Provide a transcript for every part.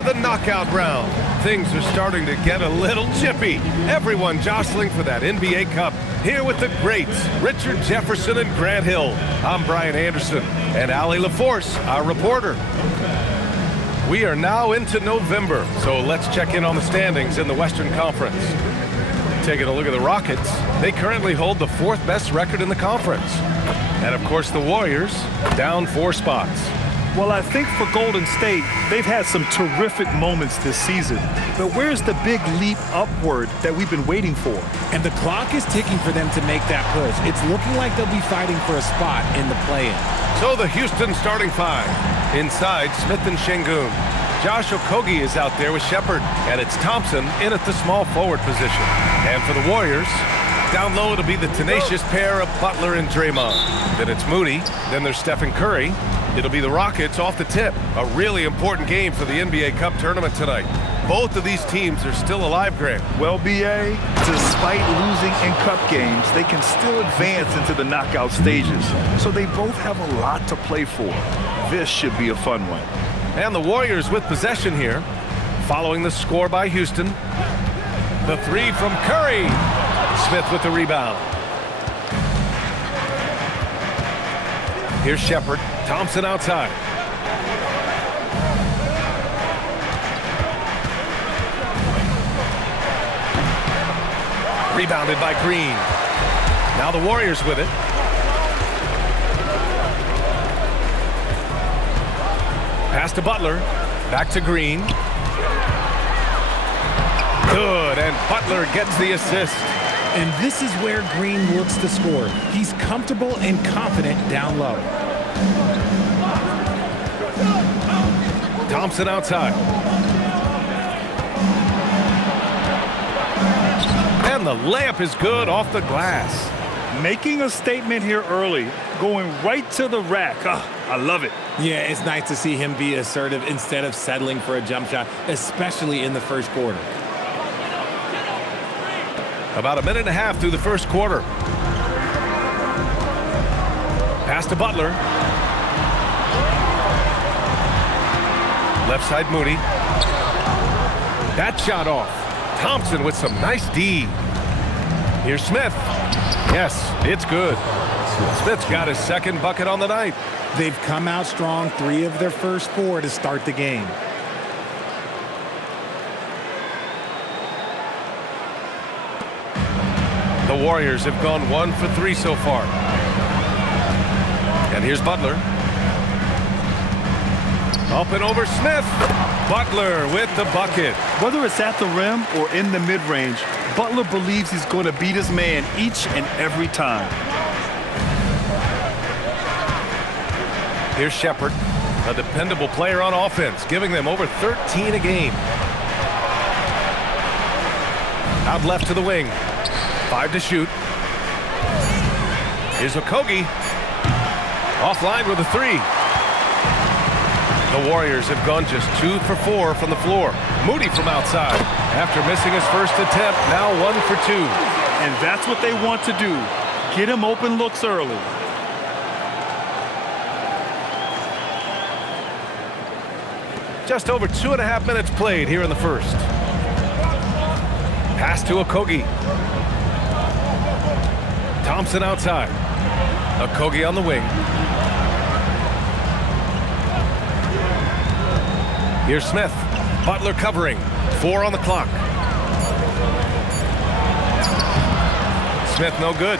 The knockout round. Things are starting to get a little chippy. Everyone jostling for that NBA Cup. Here with the greats, Richard Jefferson and Grant Hill. I'm Brian Anderson, and Allie LaForce, our reporter. We are now into November, so let's check in on the standings in the Western Conference. Taking a look at the Rockets, they currently hold the 4th best record in the conference. And of course the Warriors, down 4 spots. Well, I think for Golden State, they've had some terrific moments this season. But where's the big leap upward that we've been waiting for? And the clock is ticking for them to make that push. It's looking like they'll be fighting for a spot in the play-in. So the Houston starting 5. Inside, Smith and Şengün. Josh Okogie is out there with Shepherd. And it's Thompson in at the small forward position. And for the Warriors, down low it'll be the tenacious pair of Butler and Draymond. Then it's Moody. Then there's Stephen Curry. It'll be the Rockets off the tip. A really important game for the NBA Cup tournament tonight. Both of these teams are still alive, Grant. Well, B.A., despite losing in cup games, they can still advance into the knockout stages. So they both have a lot to play for. This should be a fun one. And the Warriors with possession here, following the score by Houston. The 3 from Curry. Smith with the rebound. Here's Shepherd. Thompson outside. Rebounded by Green. Now the Warriors with it. Pass to Butler. Back to Green. Good, and Butler gets the assist. And this is where Green looks to score. He's comfortable and confident down low. Thompson outside. And the layup is good off the glass. Making a statement here early, going right to the rack. I love it. Yeah, it's nice to see him be assertive instead of settling for a jump shot, especially in the first quarter. About a minute and a half through the first quarter. Pass to Butler. Left side Moody. That shot off. Thompson with some nice D. Here's Smith. Yes, it's good. Smith's got his second bucket on the night. They've come out strong, 3 of their first 4 to start the game. The Warriors have gone 1 for 3 so far. And here's Butler. Up and over Smith. Butler with the bucket. Whether it's at the rim or in the mid-range, Butler believes he's going to beat his man each and every time. Here's Shepherd, a dependable player on offense, giving them over 13 a game. Out left to the wing. 5 to shoot. Here's Okogie. Offline with a 3. The Warriors have gone just 2 for 4 from the floor. Moody from outside. After missing his first attempt, now 1 for 2. And that's what they want to do. Get him open looks early. Just over 2.5 minutes played here in the first. Pass to Okogie. Thompson outside. Okogie on the wing. Here's Smith. Butler covering. 4 on the clock. Smith no good.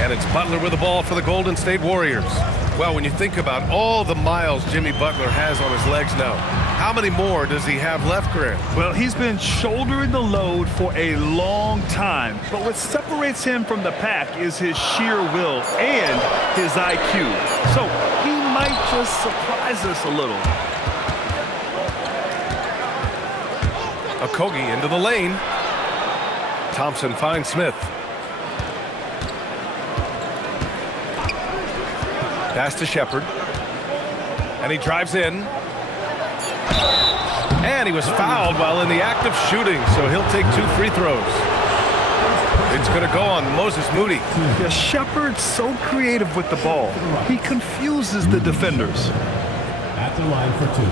And it's Butler with the ball for the Golden State Warriors. Well, when you think about all the miles Jimmy Butler has on his legs now, how many more does he have left, Grant? Well, he's been shouldering the load for a long time. But what separates him from the pack is his sheer will and his IQ. So he might just surprise us a little. Okogie into the lane. Thompson finds Smith. Pass to Shepherd. And he drives in. And he was fouled while in the act of shooting, so he'll take 2 free throws. It's going to go on Moses Moody. Yeah, Shepherd's so creative with the ball. He confuses the defenders. At the line for 2.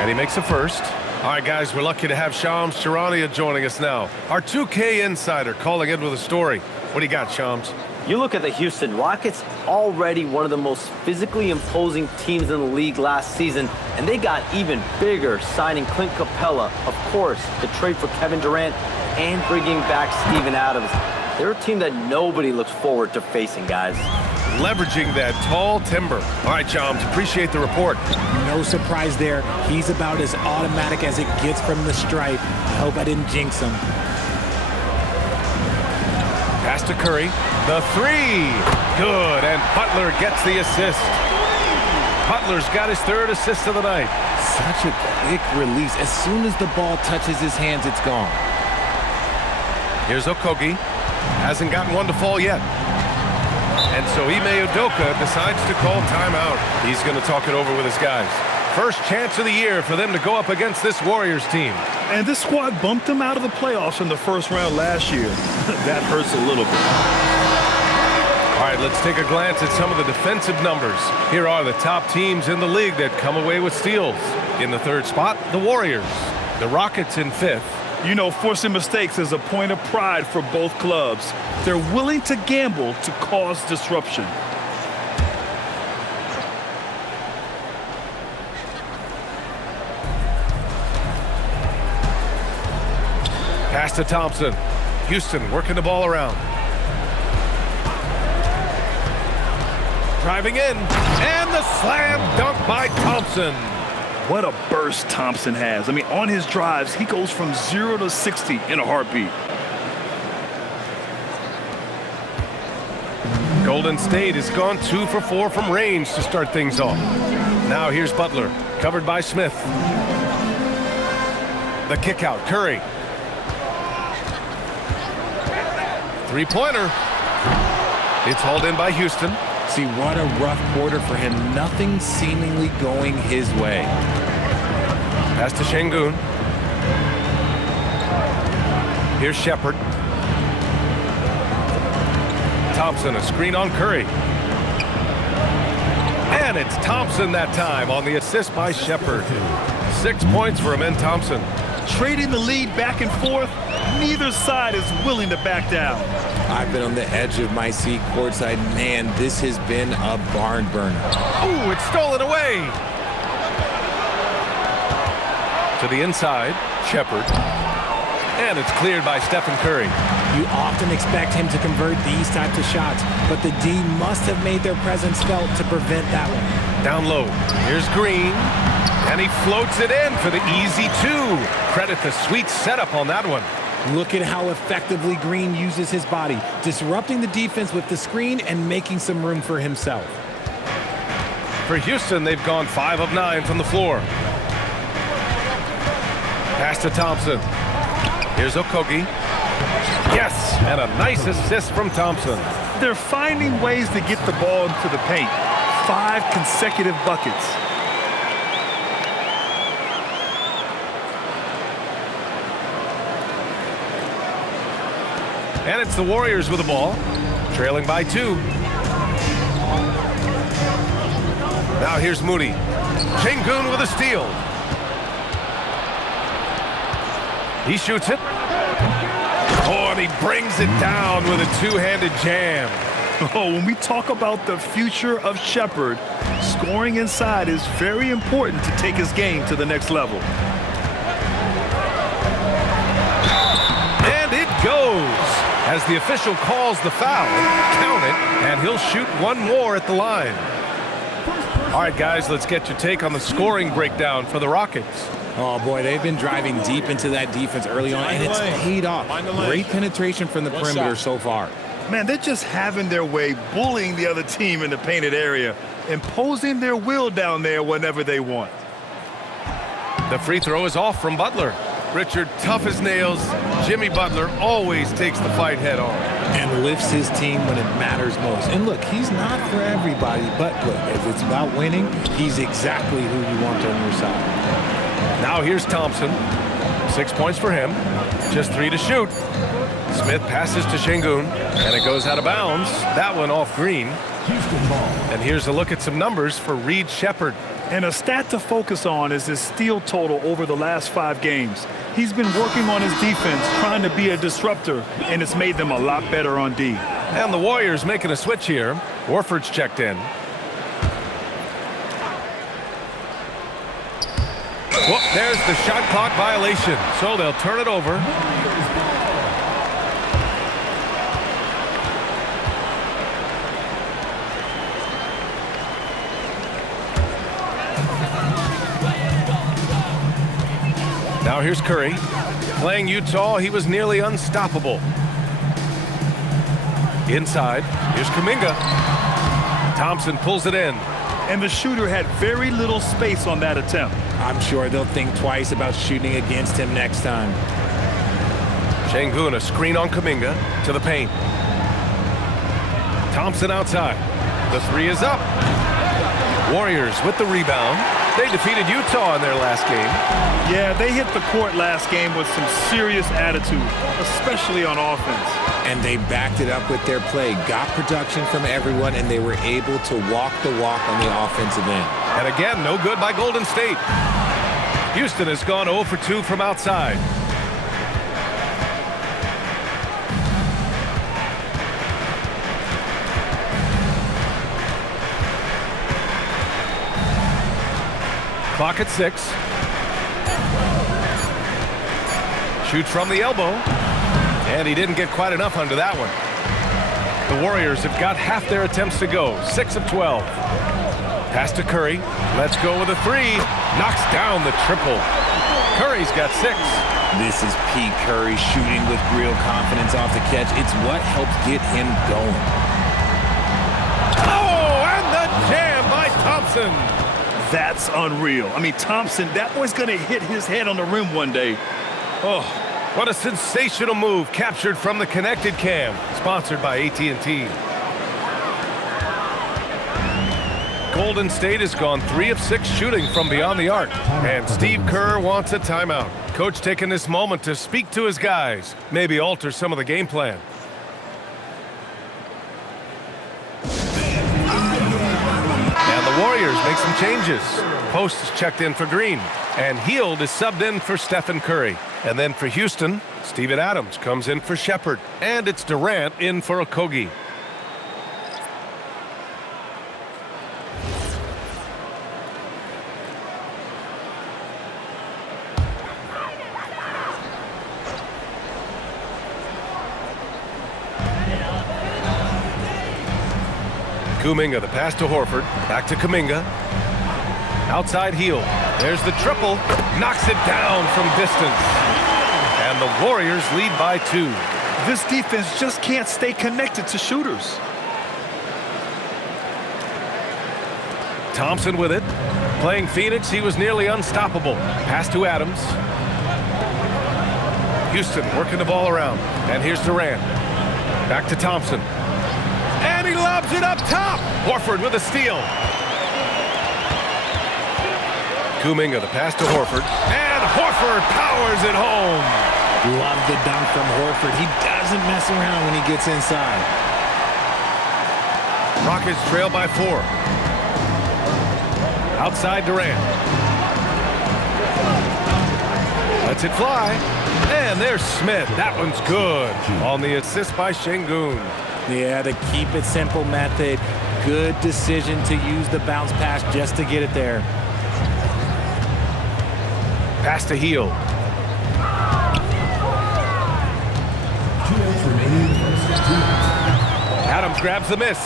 And he makes a first. All right, guys, we're lucky to have Shams Charania joining us now. Our 2K insider calling in with a story. What do you got, Shams? You look at the Houston Rockets, already one of the most physically imposing teams in the league last season, and they got even bigger, signing Clint Capella, of course, the trade for Kevin Durant, and bringing back Steven Adams. They're a team that nobody looks forward to facing, guys. Leveraging that tall timber. All right, Shams, appreciate the report. No surprise there. He's about as automatic as it gets from the stripe. I hope I didn't jinx him. Pass to Curry. The three. Good. And Butler gets the assist. Butler's got his third assist of the night. Such a quick release. As soon as the ball touches his hands, it's gone. Here's Okogie. Hasn't gotten one to fall yet. And so Ime Udoka decides to call timeout. He's going to talk it over with his guys. First chance of the year for them to go up against this Warriors team. And this squad bumped them out of the playoffs in the first round last year. That hurts a little bit. All right, let's take a glance at some of the defensive numbers. Here are the top teams in the league that come away with steals. In the third spot, the Warriors. The Rockets in fifth. You know, forcing mistakes is a point of pride for both clubs. They're willing to gamble to cause disruption. Pass to Thompson. Houston working the ball around. Driving in. And the slam dunk by Thompson. What a burst Thompson has. I mean, on his drives, he goes from 0 to 60 in a heartbeat. Golden State has gone 2 for 4 from range to start things off. Now here's Butler, covered by Smith. The kick out, Curry. Three-pointer. It's hauled in by Houston. See, what a rough quarter for him. Nothing seemingly going his way. Pass to Şengün. Here's Shepherd. Thompson, a screen on Curry. And it's Thompson that time on the assist by Shepherd. 6 points for Amen Thompson. Trading the lead back and forth, neither side is willing to back down. I've been on the edge of my seat courtside. Man, this has been a barn burner. Ooh, it's stolen away. To the inside, Shepherd. And it's cleared by Stephen Curry. You often expect him to convert these types of shots, but the D must have made their presence felt to prevent that one. Down low, here's Green. And he floats it in for the easy two. Credit the sweet setup on that one. Look at how effectively Green uses his body, disrupting the defense with the screen and making some room for himself. For Houston, they've gone 5 of 9 from the floor. Pass to Thompson. Here's Okogie. Yes, and a nice assist from Thompson. They're finding ways to get the ball into the paint. 5 consecutive buckets. And it's the Warriors with the ball, trailing by 2. Now here's Moody. Şengün with a steal. He shoots it. Oh, and he brings it down with a two-handed jam. Oh, when we talk about the future of Shepherd, scoring inside is very important to take his game to the next level. And it goes. As the official calls the foul, count it, and he'll shoot one more at the line. All right, guys, let's get your take on the scoring breakdown for the Rockets. Oh, boy, they've been driving deep into that defense early on, and it's paid off. Great penetration from the perimeter so far. Man, they're just having their way, bullying the other team in the painted area, imposing their will down there whenever they want. The free throw is off from Butler. Richard, tough as nails. Jimmy Butler always takes the fight head on. And lifts his team when it matters most. And look, he's not for everybody, but look, if it's about winning, he's exactly who you want on your side. Now here's Thompson. 6 points for him. Just 3 to shoot. Smith passes to Şengün, and it goes out of bounds. That one off Green. And here's a look at some numbers for Reed Shepherd. And a stat to focus on is his steal total over the last 5 games. He's been working on his defense, trying to be a disruptor, and it's made them a lot better on D. And the Warriors making a switch here. Horford's checked in. Whoop, there's the shot clock violation, so they'll turn it over. Now here's Curry. Playing Utah, he was nearly unstoppable. Inside, here's Kuminga. Thompson pulls it in. And the shooter had very little space on that attempt. I'm sure they'll think twice about shooting against him next time. Şengün, a screen on Kuminga to the paint. Thompson outside. The 3 is up. Warriors with the rebound. They defeated Utah in their last game. Yeah, they hit the court last game with some serious attitude, especially on offense. And they backed it up with their play, got production from everyone, and they were able to walk the walk on the offensive end. And again, no good by Golden State. Houston has gone 0 for 2 from outside. Clock at 6. Shoots from the elbow. And he didn't get quite enough under that one. The Warriors have got half their attempts to go. 6 of 12. Pass to Curry. Let's go with a 3. Knocks down the triple. Curry's got 6. This is Pete Curry shooting with real confidence off the catch. It's what helps get him going. Oh, and the jam by Thompson. That's unreal. I mean, Thompson, that boy's going to hit his head on the rim one day. Oh, what a sensational move captured from the connected cam, sponsored by AT&T. Golden State has gone 3 of 6 shooting from beyond the arc, and Steve Kerr wants a timeout. Coach taking this moment to speak to his guys, maybe alter some of the game plan. And the Warriors make some changes. Post is checked in for Green, and Hield is subbed in for Stephen Curry. And then for Houston, Steven Adams comes in for Shepherd, and it's Durant in for Okogie. Kuminga, the pass to Horford. Back to Kuminga. Outside Hield. There's the triple. Knocks it down from distance. And the Warriors lead by 2. This defense just can't stay connected to shooters. Thompson with it. Playing Phoenix, he was nearly unstoppable. Pass to Adams. Houston working the ball around. And here's Durant. Back to Thompson. And he lobs it up top. Horford with a steal. Kuminga, the pass to Horford. And Horford powers it home. Love the dunk from Horford. He doesn't mess around when he gets inside. Rockets trail by 4. Outside Durant. Lets it fly. And there's Smith. That one's good. On the assist by Şengün. Yeah, the keep it simple method. Good decision to use the bounce pass just to get it there. Pass to Hield. Adams grabs the miss.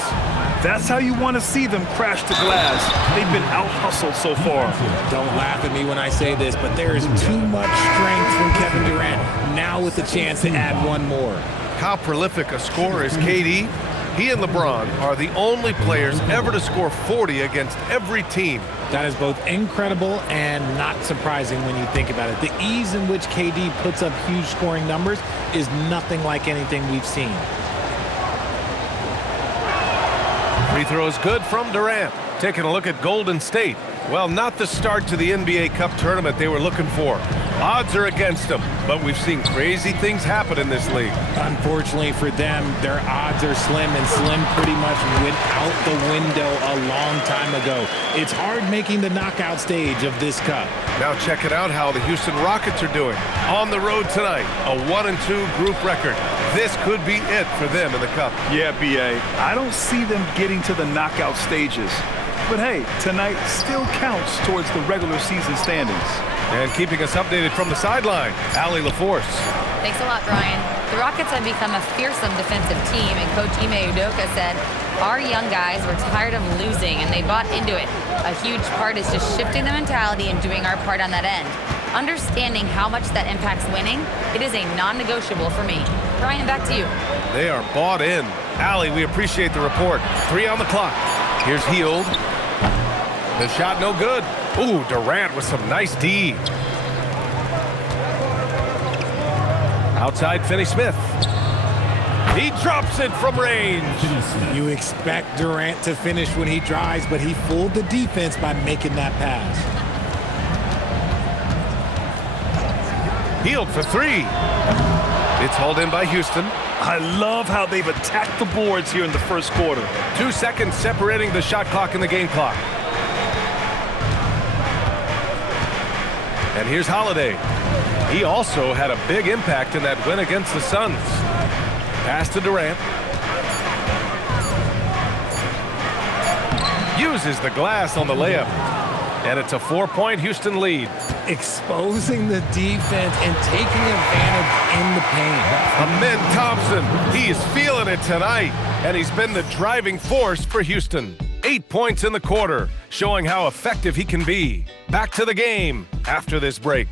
That's how you want to see them crash the glass. They've been out-hustled so far. Don't laugh at me when I say this, but there is too much strength from Kevin Durant. Now with the chance to add one more. How prolific a scorer is KD? He and LeBron are the only players ever to score 40 against every team. That is both incredible and not surprising when you think about it. The ease in which KD puts up huge scoring numbers is nothing like anything we've seen. Free throw is good from Durant. Taking a look at Golden State. Well, not the start to the NBA Cup tournament they were looking for. Odds are against them, but we've seen crazy things happen in this league. Unfortunately for them, their odds are slim, and slim pretty much went out the window a long time ago. It's hard making the knockout stage of this cup. Now check it out how the Houston Rockets are doing. On the road tonight, a 1-2 group record. This could be it for them in the cup. Yeah, B.A. I don't see them getting to the knockout stages. But hey, tonight still counts towards the regular season standings. And keeping us updated from the sideline, Allie LaForce. Thanks a lot, Brian. The Rockets have become a fearsome defensive team, and Coach Ime Udoka said, our young guys were tired of losing, and they bought into it. A huge part is just shifting the mentality and doing our part on that end. Understanding how much that impacts winning, it is a non-negotiable for me. Brian, back to you. They are bought in. Allie, we appreciate the report. 3 on the clock. Here's Hield. The shot no good. Ooh, Durant with some nice D. Outside Finney-Smith. He drops it from range. You expect Durant to finish when he drives, but he fooled the defense by making that pass. Hield for 3. It's hauled in by Houston. I love how they've attacked the boards here in the first quarter. 2 seconds separating the shot clock and the game clock. And here's Holiday. He also had a big impact in that win against the Suns. Pass to Durant. Uses the glass on the layup. And it's a 4-point Houston lead. Exposing the defense and taking advantage in the paint. Amen Thompson, he is feeling it tonight. And he's been the driving force for Houston. 8 points in the quarter, showing how effective he can be. Back to the game after this break.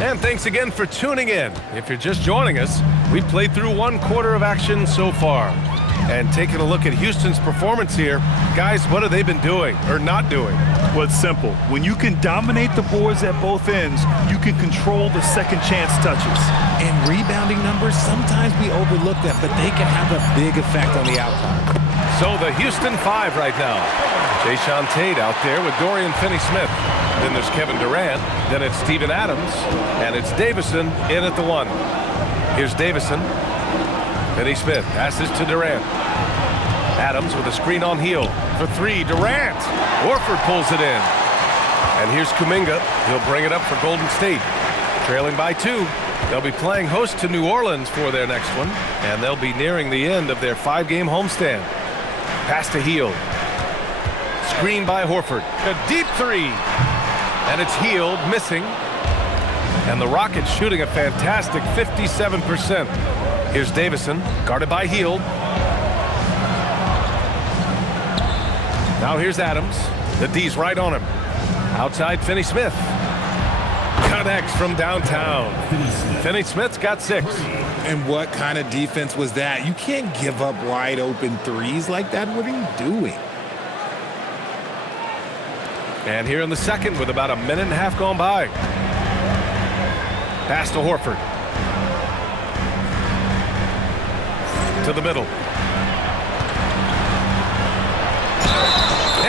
And thanks again for tuning in. If you're just joining us, we've played through 1 quarter of action so far. And taking a look at Houston's performance here, guys, what have they been doing or not doing? Well, it's simple. When you can dominate the boards at both ends, you can control the second chance touches. And rebounding numbers, sometimes we overlook them, but they can have a big effect on the outcome. So the Houston 5 right now. Jayshawn Tate out there with Dorian Finney-Smith. Then there's Kevin Durant. Then it's Steven Adams. And it's Davison in at the 1. Here's Davison. Finney-Smith passes to Durant. Adams with a screen on Hield for 3. Durant. Horford pulls it in. And here's Kuminga. He'll bring it up for Golden State. Trailing by 2. They'll be playing host to New Orleans for their next one. And they'll be nearing the end of their 5-game homestand. Pass to Hield. Screen by Horford. A deep 3. And it's Hield missing. And the Rockets shooting a fantastic 57%. Here's Davison, guarded by Hield. Now here's Adams. The D's right on him. Outside Finney-Smith. Connects from downtown. Finney-Smith's got 6. And what kind of defense was that? You can't give up wide open threes like that. What are you doing? And here in the second with about a minute and a half gone by. Pass to Horford. To the middle.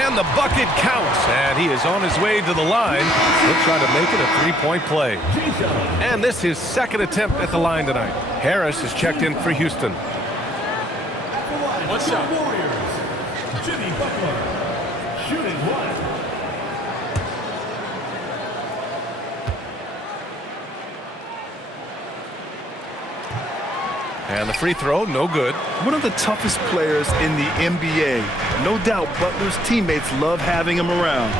And the bucket counts. And he is on his way to the line. He'll try to make it a 3-point play. And this is his second attempt at the line tonight. Harris is checked in for Houston. What's up? Warriors. Jimmy Butler. Shooting 1. And the free throw, no good. One of the toughest players in the NBA. No doubt Butler's teammates love having him around.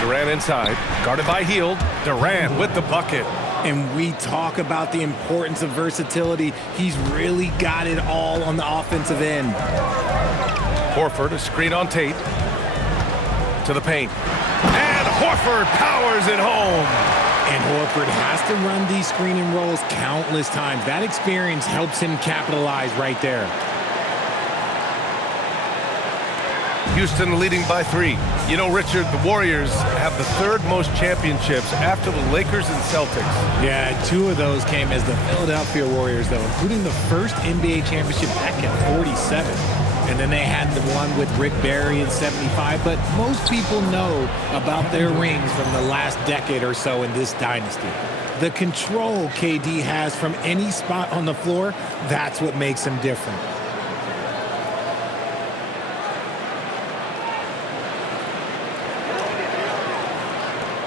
Durant inside, guarded by Hield. Durant with the bucket. And we talk about the importance of versatility. He's really got it all on the offensive end. Horford, a screen on Tate. To the paint. And Horford powers it home. And Horford has to run these screen and rolls countless times. That experience helps him capitalize right there. Houston leading by 3. You know, Richard, the Warriors have the 3rd most championships after the Lakers and Celtics. Yeah, 2 of those came as the Philadelphia Warriors, though, including the first NBA championship back at 47. And then they had the one with Rick Barry in 75. But most people know about their rings from the last decade or so in this dynasty. The control KD has from any spot on the floor, that's what makes him different.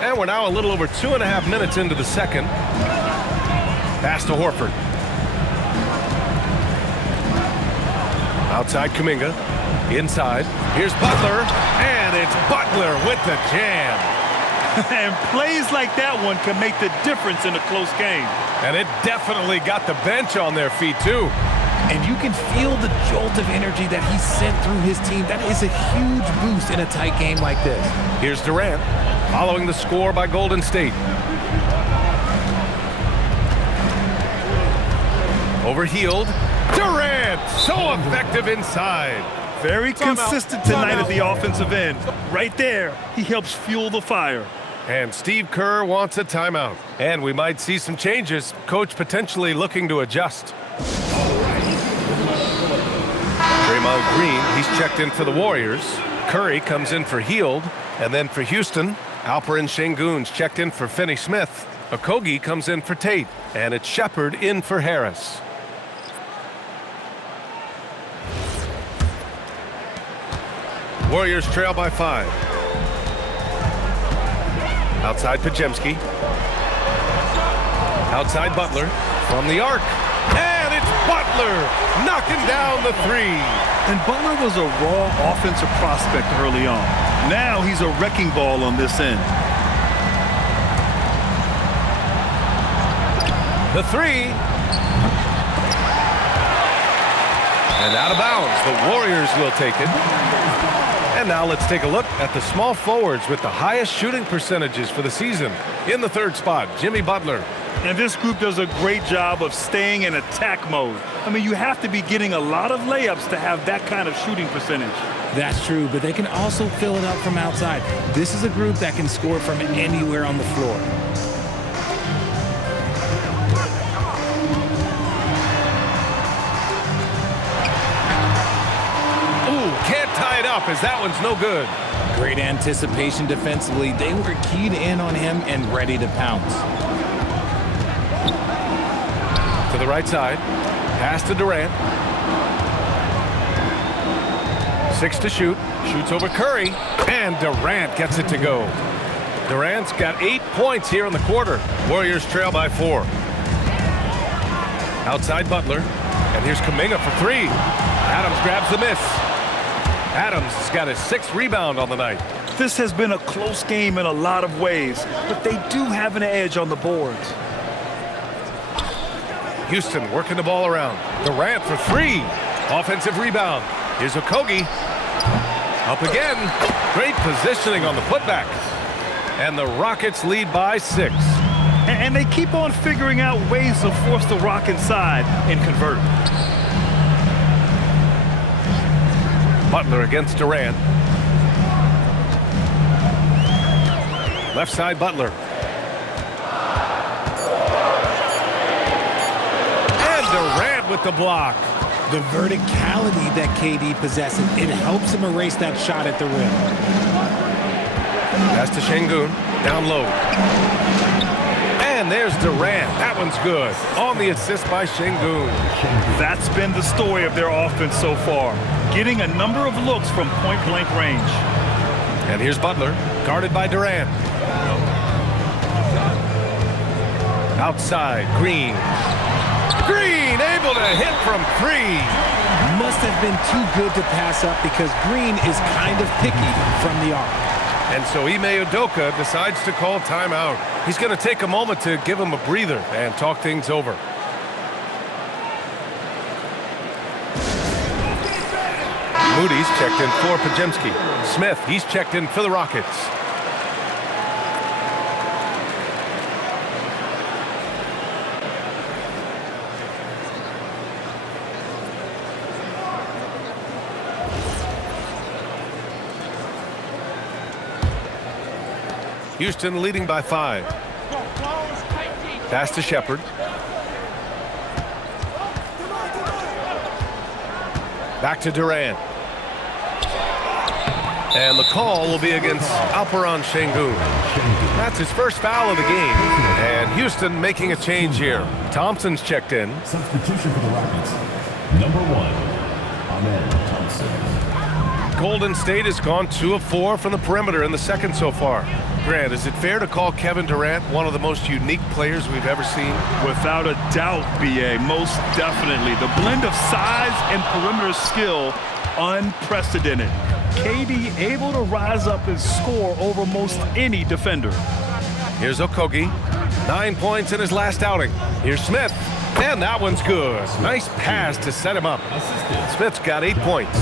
And we're now a little over 2.5 minutes into the second. Pass to Horford. Outside Kuminga. Inside. Here's Butler. And it's Butler with the jam. And plays like that one can make the difference in a close game. And it definitely got the bench on their feet, too. And you can feel the jolt of energy that he sent through his team. That is a huge boost in a tight game like this. Here's Durant, following the score by Golden State. Overhealed. Durant, so effective inside. Very consistent tonight at the offensive end. Right there, he helps fuel the fire. And Steve Kerr wants a timeout. And we might see some changes. Coach potentially looking to adjust. Draymond Green, he's checked in for the Warriors. Curry comes in for Hield. And then for Houston, Alperen Sengun's checked in for Finney-Smith. Okogie comes in for Tate. And it's Shepard in for Harris. Warriors trail by 5. Outside Podziemski. Outside Butler. From the arc. And it's Butler knocking down the 3. And Butler was a raw offensive prospect early on. Now he's a wrecking ball on this end. The 3. And out of bounds. The Warriors will take it. And now let's take a look at the small forwards with the highest shooting percentages for the season. In the 3rd spot, Jimmy Butler. And this group does a great job of staying in attack mode. I mean, you have to be getting a lot of layups to have that kind of shooting percentage. That's true, but they can also fill it up from outside. This is a group that can score from anywhere on the floor. Tie it up as that one's no good. Great anticipation defensively. They were keyed in on him and ready to pounce. To the right side. Pass to Durant. 6 to shoot. Shoots over Curry. And Durant gets it to go. Durant's got 8 points here in the quarter. Warriors trail by 4. Outside Butler. And here's Kuminga for 3. Adams grabs the miss. Adams has got his 6th rebound on the night. This has been a close game in a lot of ways, but they do have an edge on the boards. Houston working the ball around. Durant for 3. Offensive rebound. Here's Okogie. Up again. Great positioning on the putback. And the Rockets lead by 6. And they keep on figuring out ways to force the rock inside and convert. Butler against Durant. Left side Butler. And Durant with the block. The verticality that KD possesses, it helps him erase that shot at the rim. Pass to Sengun. Down low. And there's Durant. That one's good. On the assist by Sengun. That's been the story of their offense so far. Getting a number of looks from point-blank range. And here's Butler, guarded by Durant. Outside, Green. Green able to hit from 3. Must have been too good to pass up because Green is kind of picky from the arc. And so Ime Udoka decides to call timeout. He's going to take a moment to give him a breather and talk things over. Moody's checked in for Podziemski. Smith, he's checked in for the Rockets. Houston leading by 5. Pass to Shepard. Back to Durant. And the call will be against Alperen Sengun. That's his first foul of the game. And Houston making a change here. Thompson's checked in. Substitution for the Rockets. Number 1, Amen Thompson. Golden State has gone 2 of 4 from the perimeter in the second so far. Grant, is it fair to call Kevin Durant one of the most unique players we've ever seen? Without a doubt, BA, most definitely. The blend of size and perimeter skill, unprecedented. KD able to rise up and score over most any defender. Here's Okogie. 9 points in his last outing. Here's Smith. And that one's good. Nice pass to set him up. Smith's got 8 points.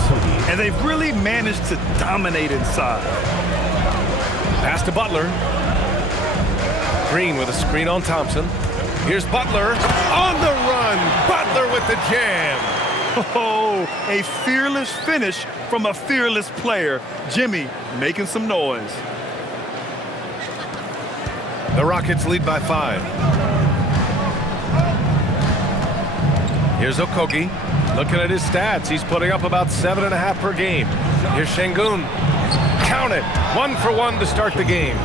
And they've really managed to dominate inside. Pass to Butler. Green with a screen on Thompson. Here's Butler on the run. Butler with the jam. Oh, a fearless finish from a fearless player. Jimmy making some noise. The Rockets lead by 5. Here's Okogie. Looking at his stats, he's putting up about 7.5 per game. Here's Sengun. Count it. 1 for 1 to start the game.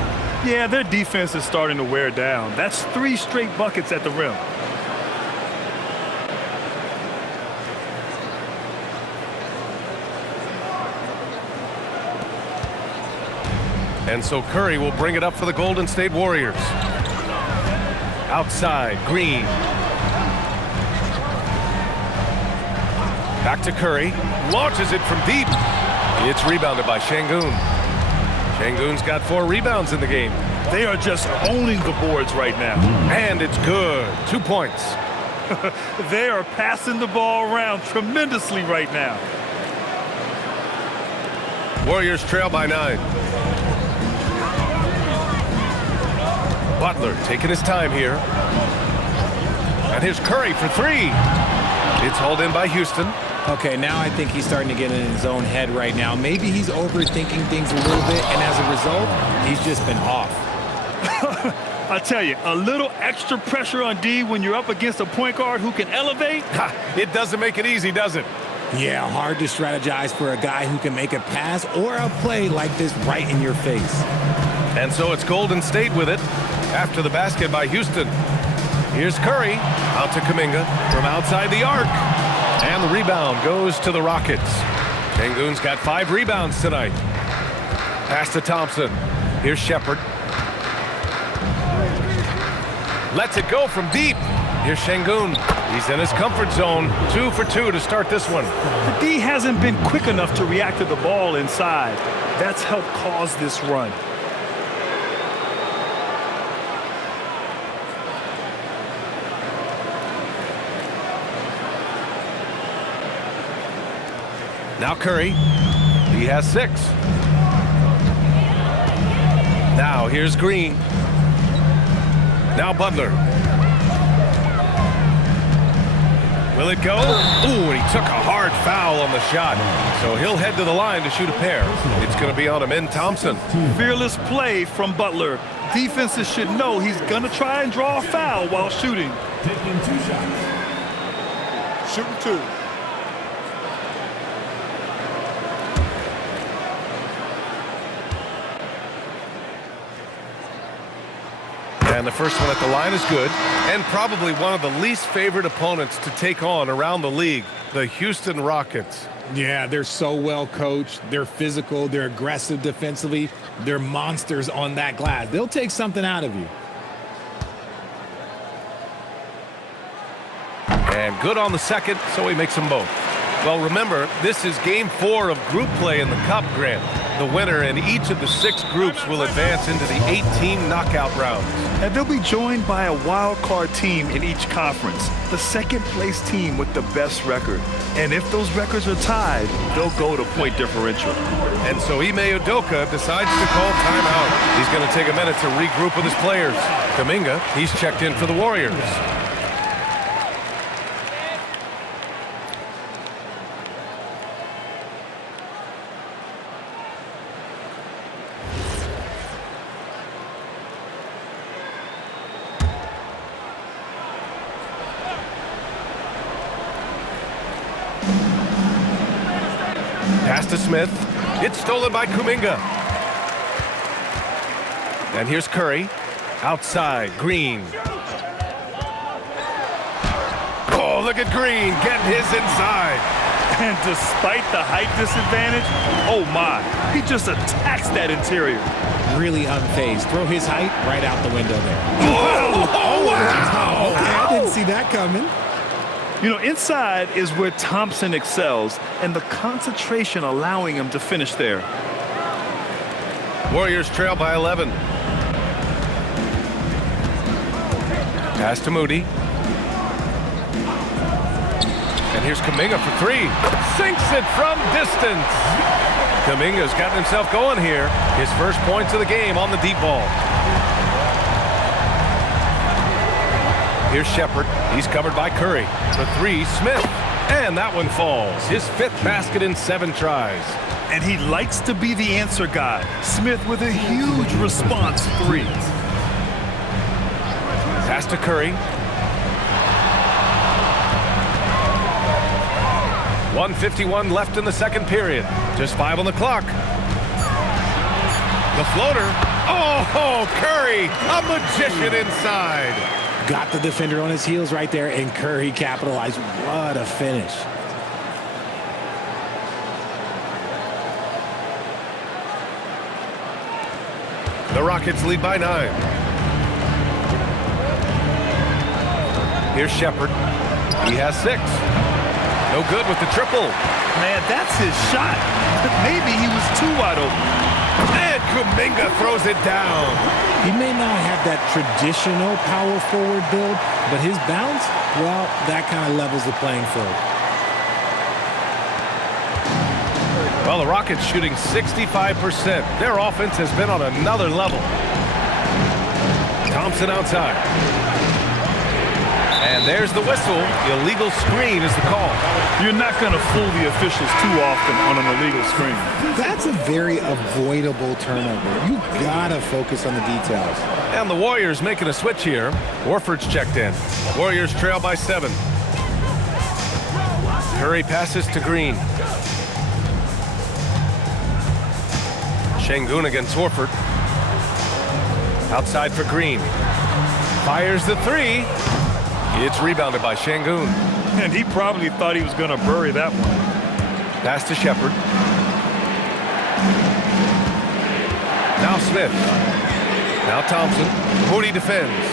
Yeah, their defense is starting to wear down. That's 3 straight buckets at the rim. And so Curry will bring it up for the Golden State Warriors. Outside, Green. Back to Curry. Launches it from deep. It's rebounded by Sengun. Sengun's got 4 rebounds in the game. They are just owning the boards right now. And it's good. 2 points. They are passing the ball around tremendously right now. Warriors trail by 9. Butler taking his time here. And here's Curry for 3. It's hauled in by Houston. Okay, now I think he's starting to get in his own head right now. Maybe he's overthinking things a little bit, and as a result, he's just been off. I tell you, a little extra pressure on D when you're up against a point guard who can elevate. It doesn't make it easy, does it? Yeah, hard to strategize for a guy who can make a pass or a play like this right in your face. And so it's Golden State with it after the basket by Houston. Here's Curry out to Kuminga from outside the arc. And the rebound goes to the Rockets. Sengun's got 5 rebounds tonight. Pass to Thompson. Here's Shepard. Lets it go from deep. Here's Sengun. He's in his comfort zone. 2 for 2 to start this one. The D hasn't been quick enough to react to the ball inside. That's helped cause this run. Now Curry. He has 6. Now here's Green. Now Butler. Will it go? Ooh, and he took a hard foul on the shot. So he'll head to the line to shoot a pair. It's going to be on Amen Thompson. Fearless play from Butler. Defenses should know he's going to try and draw a foul while shooting. Taking 2 shots. Shooting 2. And the first one at the line is good. And probably one of the least favored opponents to take on around the league, the Houston Rockets. Yeah, they're so well coached. They're physical. They're aggressive defensively. They're monsters on that glass. They'll take something out of you. And good on the second, so he makes them both. Well, remember, this is game 4 of group play in the Cup, Grant. The winner in each of the 6 groups will advance into the 8-team knockout rounds. And they'll be joined by a wild card team in each conference, the second place team with the best record. And if those records are tied, they'll go to point differential. And so Ime Udoka decides to call timeout. He's going to take a minute to regroup with his players. Kuminga, he's checked in for the Warriors. to Smith. It's stolen by Kuminga. And here's Curry. Outside, Green. Oh, look at Green getting his inside. And despite the height disadvantage, oh my, he just attacks that interior. Really unfazed. Throw his height right out the window there. Oh, wow! I didn't see that coming. You know, inside is where Thompson excels, and the concentration allowing him to finish there. Warriors trail by 11. Pass to Moody. And here's Kuminga for three. Sinks it from distance. Kuminga's gotten himself going here. His first points of the game on the deep ball. Here's Shepherd. He's covered by Curry. For three, Smith. And that one falls. His fifth basket in 7 tries. And he likes to be the answer guy. Smith with a huge response three. Pass to Curry. 1:51 left in the second period. Just 5 on the clock. The floater. Oh, Curry, a magician inside. Got the defender on his heels right there, and Curry capitalized. What a finish. The Rockets lead by 9. Here's Shepherd. He has 6. No good with the triple. Man, that's his shot. Maybe he was too wide open. And Kuminga throws it down. He may not have that traditional power forward build, but his bounce, well, that kind of levels the playing field. Well, the Rockets shooting 65%. Their offense has been on another level. Thompson outside. And there's the whistle. Illegal screen is the call. You're not going to fool the officials too often on an illegal screen. That's a very avoidable turnover. You gotta focus on the details. And the Warriors making a switch here. Horford's checked in. Warriors trail by 7. Curry passes to Green. Şengün against Horford. Outside for Green. Fires the three. It's rebounded by Şengün. And he probably thought he was going to bury that one. Pass to Shepherd. Now Smith. Now Thompson. Moody defends.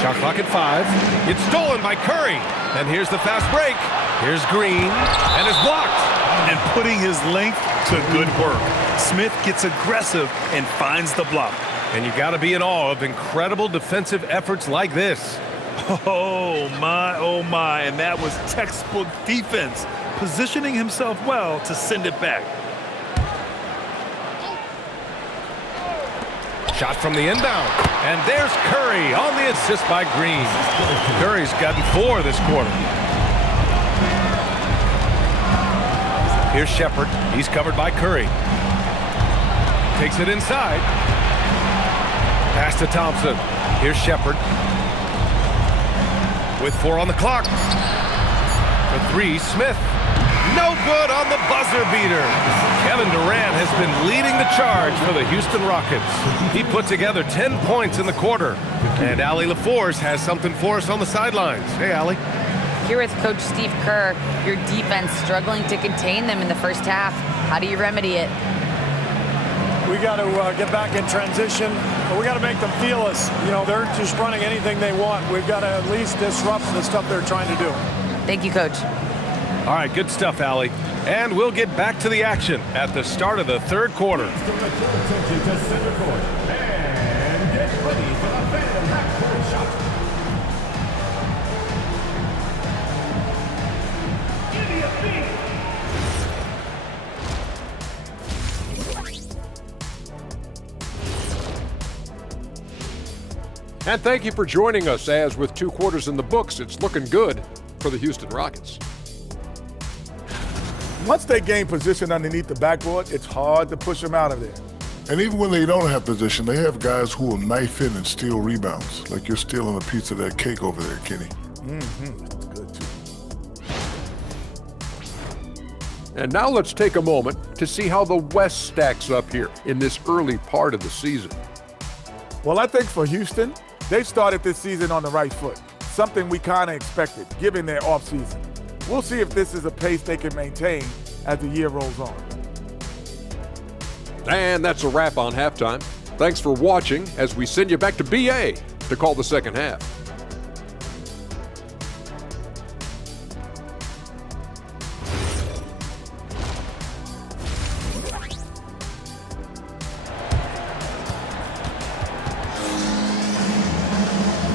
Shot clock at 5. It's stolen by Curry. And here's the fast break. Here's Green. And it's blocked. And putting his length to good work. Smith gets aggressive and finds the block. And you got to be in awe of incredible defensive efforts like this. Oh my, and that was textbook defense, positioning himself well to send it back. Shot from the inbound, and there's Curry on the assist by Green. Curry's gotten 4 this quarter. Here's Shepherd. He's covered by Curry. Takes it inside. Pass to Thompson. Here's Shepherd. With 4 on the clock. For 3, Smith. No good on the buzzer beater. Kevin Durant has been leading the charge for the Houston Rockets. He put together 10 points in the quarter. And Allie LaForce has something for us on the sidelines. Hey, Allie. Here with Coach Steve Kerr, your defense struggling to contain them in the first half. How do you remedy it? We got to get back in transition, but we got to make them feel us. You know, they're just running anything they want. We've got to at least disrupt the stuff they're trying to do. Thank you, Coach. All right, good stuff, Allie. And we'll get back to the action at the start of the third quarter. And get ready for the fan half-court shot. And thank you for joining us, as with 2 quarters in the books, it's looking good for the Houston Rockets. Once they gain position underneath the backboard, it's hard to push them out of there. And even when they don't have position, they have guys who will knife in and steal rebounds. Like you're stealing a piece of that cake over there, Kenny. That's good, too. And now let's take a moment to see how the West stacks up here in this early part of the season. Well, I think for Houston, they've started this season on the right foot, something we kind of expected, given their offseason. We'll see if this is a pace they can maintain as the year rolls on. And that's a wrap on halftime. Thanks for watching as we send you back to BA to call the second half.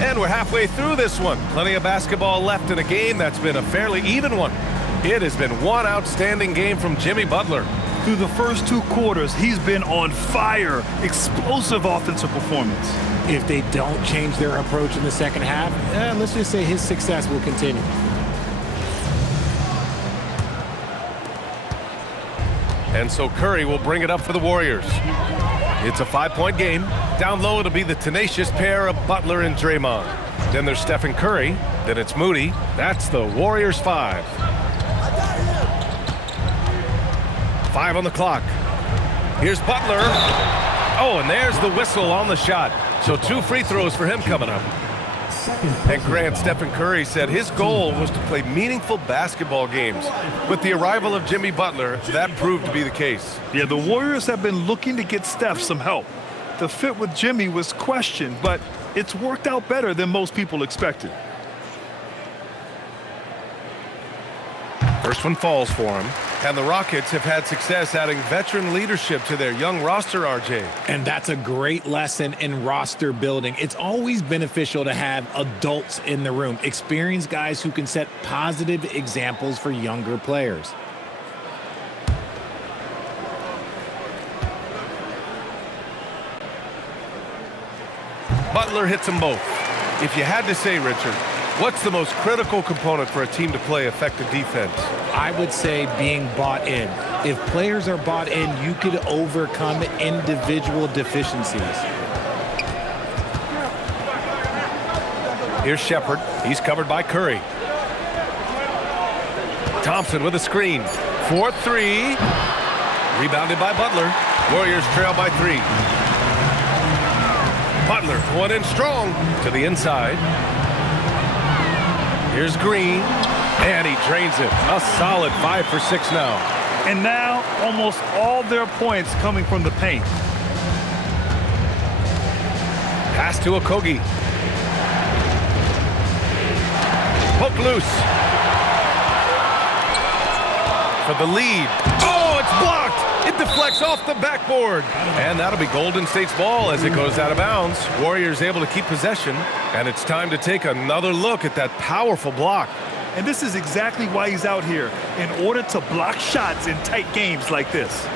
And we're halfway through this one. Plenty of basketball left in a game that's been a fairly even one. It has been one outstanding game from Jimmy Butler. Through the first 2 quarters, he's been on fire. Explosive offensive performance. If they don't change their approach in the second half, let's just say his success will continue. And so Curry will bring it up for the Warriors. It's a 5-point game. Down low, it'll be the tenacious pair of Butler and Draymond. Then there's Stephen Curry. Then it's Moody. That's the Warriors 5. 5 on the clock. Here's Butler. Oh, and there's the whistle on the shot. So 2 free throws for him coming up. And Grant, Stephen Curry said his goal was to play meaningful basketball games. With the arrival of Jimmy Butler, that proved to be the case. Yeah, the Warriors have been looking to get Steph some help. The fit with Jimmy was questioned, but it's worked out better than most people expected. First one falls for him. And the Rockets have had success adding veteran leadership to their young roster, RJ. And that's a great lesson in roster building. It's always beneficial to have adults in the room, experienced guys who can set positive examples for younger players. Butler hits them both. If you had to say, Richard, what's the most critical component for a team to play effective defense? I would say being bought in. If players are bought in, you could overcome individual deficiencies. Here's Shepherd. He's covered by Curry. Thompson with a screen. 4-3. Rebounded by Butler. Warriors trail by 3. Butler going in strong to the inside. Here's Green, and he drains it. A solid 5 for 6 now. And now almost all their points coming from the paint. Pass to Okogie. Poke loose. For the lead. Oh, it's blocked. It deflects off the backboard. And that'll be Golden State's ball as it goes out of bounds. Warriors able to keep possession. And it's time to take another look at that powerful block. And this is exactly why he's out here, in order to block shots in tight games like this.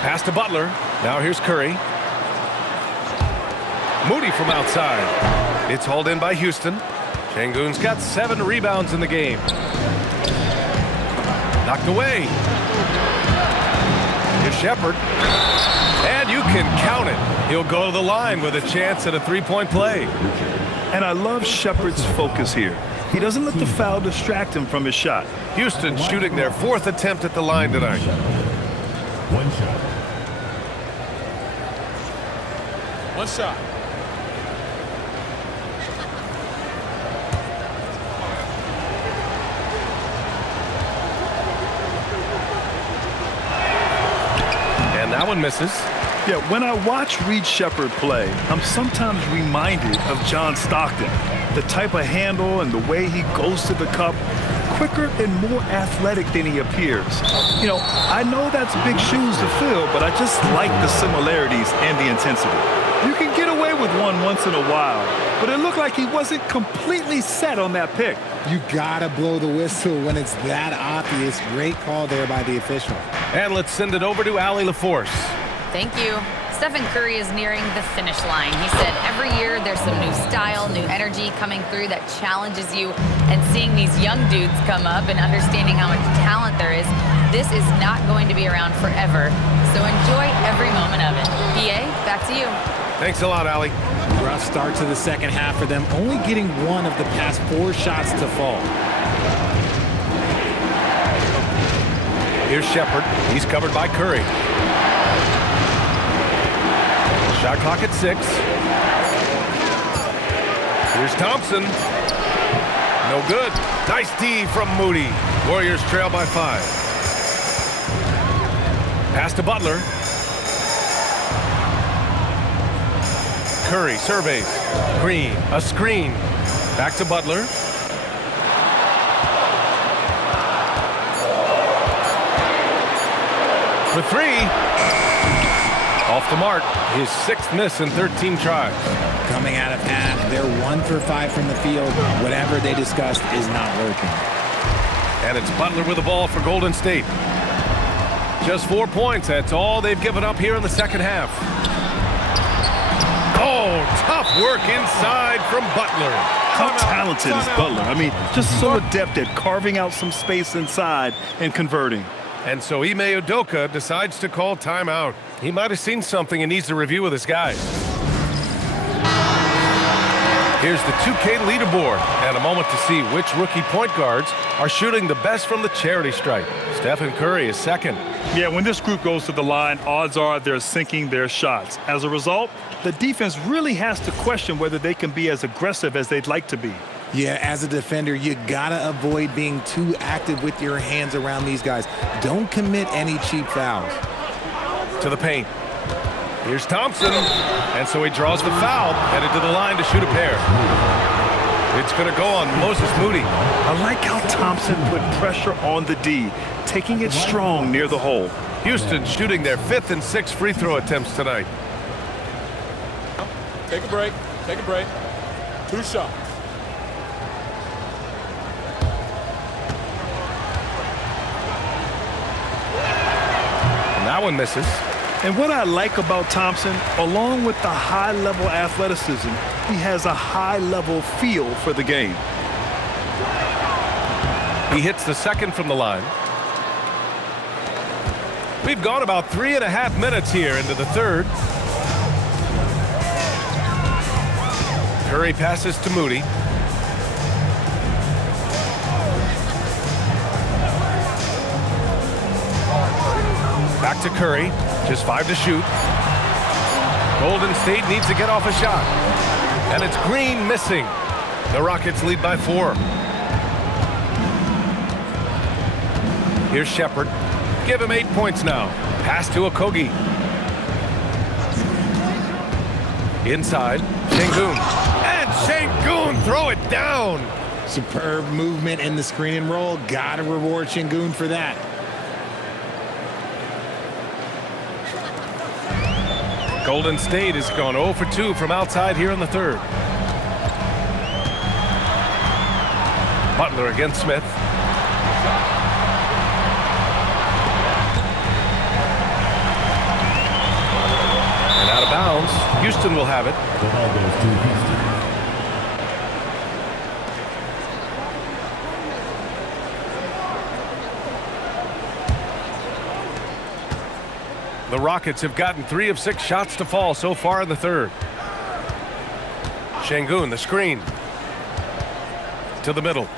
Pass to Butler. Now here's Curry. Moody from outside. It's hauled in by Houston. Şengün's got 7 rebounds in the game. Knocked away. Here's Shepherd. And you can count it. He'll go to the line with a chance at a 3-point play. And I love Shepherd's focus here. He doesn't let the foul distract him from his shot. Houston shooting their 4th attempt at the line tonight. 1 shot. 1 shot. And that one misses. Yeah, when I watch Reed Shepherd play, I'm sometimes reminded of John Stockton. The type of handle and the way he goes to the cup, quicker and more athletic than he appears. You know, I know that's big shoes to fill, but I just like the similarities and the intensity. You can get away with one once in a while, but it looked like he wasn't completely set on that pick. You gotta blow the whistle when it's that obvious. Great call there by the official. And let's send it over to Allie LaForce. Thank you. Stephen Curry is nearing the finish line. He said every year there's some new style, new energy coming through that challenges you, and seeing these young dudes come up and understanding how much talent there is, This is not going to be around forever, so enjoy every moment of it. BA, back to you. Thanks a lot, Allie. Rough start to the second half for them, only getting one of the past 4 shots to fall. Here's Shepard. He's covered by Curry. Shot clock at 6. Here's Thompson. No good. Nice D from Moody. Warriors trail by 5. Pass to Butler. Curry surveys. Green, a screen. Back to Butler. For 3. Off the mark. His 6th miss in 13 tries. Coming out of half, they're 1 for 5 from the field. Whatever they discussed is not working. And it's Butler with the ball for Golden State. Just 4 points. That's all they've given up here in the second half. Oh, tough work inside from Butler. How talented is Butler? I mean, just so adept at carving out some space inside and converting. And so Ime Udoka decides to call timeout. He might have seen something and needs to review with his guys. Here's the 2K leaderboard and a moment to see which rookie point guards are shooting the best from the charity stripe. Stephen Curry is second. Yeah, when this group goes to the line, odds are they're sinking their shots. As a result, the defense really has to question whether they can be as aggressive as they'd like to be. Yeah, as a defender, you gotta avoid being too active with your hands around these guys. Don't commit any cheap fouls. To the paint. Here's Thompson. And so he draws the foul, headed to the line to shoot a pair. It's going to go on Moses Moody. I like how Thompson put pressure on the D, taking it strong near the hole. Houston shooting their 5th and 6th free throw attempts tonight. Take a break. Take a break. 2 shots. And that one misses. And what I like about Thompson, along with the high-level athleticism, he has a high-level feel for the game. He hits the 2nd from the line. We've gone about 3.5 minutes here into the 3rd. Curry passes to Moody. Back to Curry. Just 5 to shoot. Golden State needs to get off a shot. And it's Green missing. The Rockets lead by 4. Here's Shepard. Give him 8 points now. Pass to Okogie. Inside. Şengün. And Şengün throw it down. Superb movement in the screen and roll. Gotta reward Şengün for that. Golden State has gone 0 for 2 from outside here in the 3rd. Butler against Smith. And out of bounds. Houston will have it. The ball goes to Houston. The Rockets have gotten 3 of 6 shots to fall so far in the 3rd. Şengün, the screen. To the middle.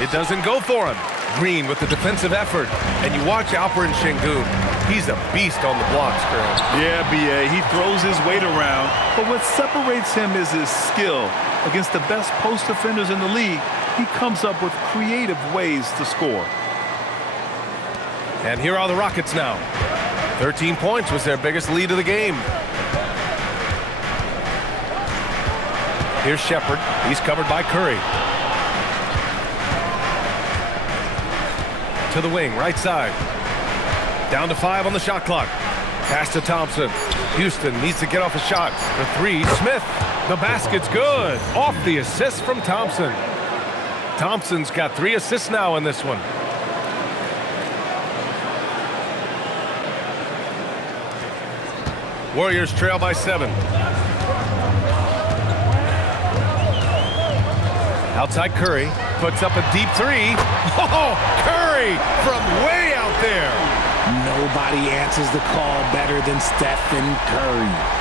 It doesn't go for him. Green with the defensive effort. And you watch Alperen Şengün. He's a beast on the blocks, Grant. Yeah, B.A., he throws his weight around, but what separates him is his skill. Against the best post defenders in the league, he comes up with creative ways to score. And here are the Rockets now. 13 points was their biggest lead of the game. Here's Shepard. He's covered by Curry. To the wing, right side. Down to 5 on the shot clock. Pass to Thompson. Houston needs to get off a shot. For 3, Smith. The basket's good. Off the assist from Thompson. Thompson's got 3 assists now in this one. Warriors trail by 7. Outside Curry. puts up a deep three. Oh, Curry from way out there. Nobody answers the call better than Stephen Curry.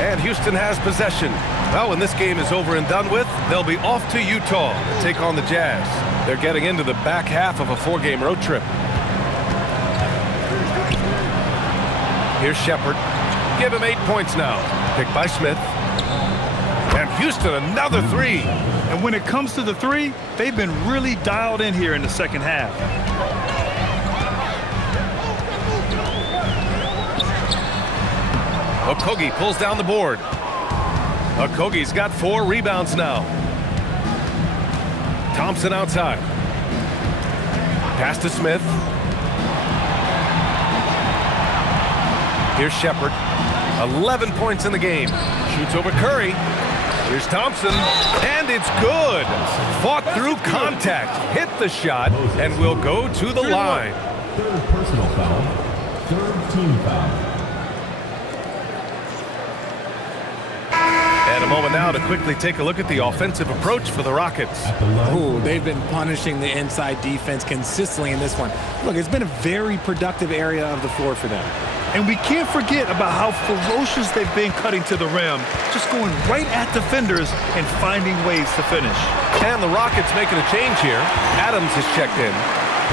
And Houston has possession. Well, when this game is over and done with, they'll be off to Utah to take on the Jazz. They're getting into the back half of a 4-game road trip. Here's Shepherd. Give him 8 points now. Picked by Smith. And Houston, another three. And when it comes to the three, they've been really dialed in here in the second half. Okogie pulls down the board. Okogie's got 4 rebounds now. Thompson outside. Pass to Smith. Here's Shepherd. 11 points in the game. Shoots over Curry. Here's Thompson. And it's good. Fought through contact. Hit the shot and will go to the line. Third personal foul. Third team foul. And a moment now to quickly take a look at the offensive approach for the Rockets. Ooh, they've been punishing the inside defense consistently in this one. Look, it's been a very productive area of the floor for them. And we can't forget about how ferocious they've been cutting to the rim, just going right at defenders and finding ways to finish. And the Rockets making a change here. Adams has checked in.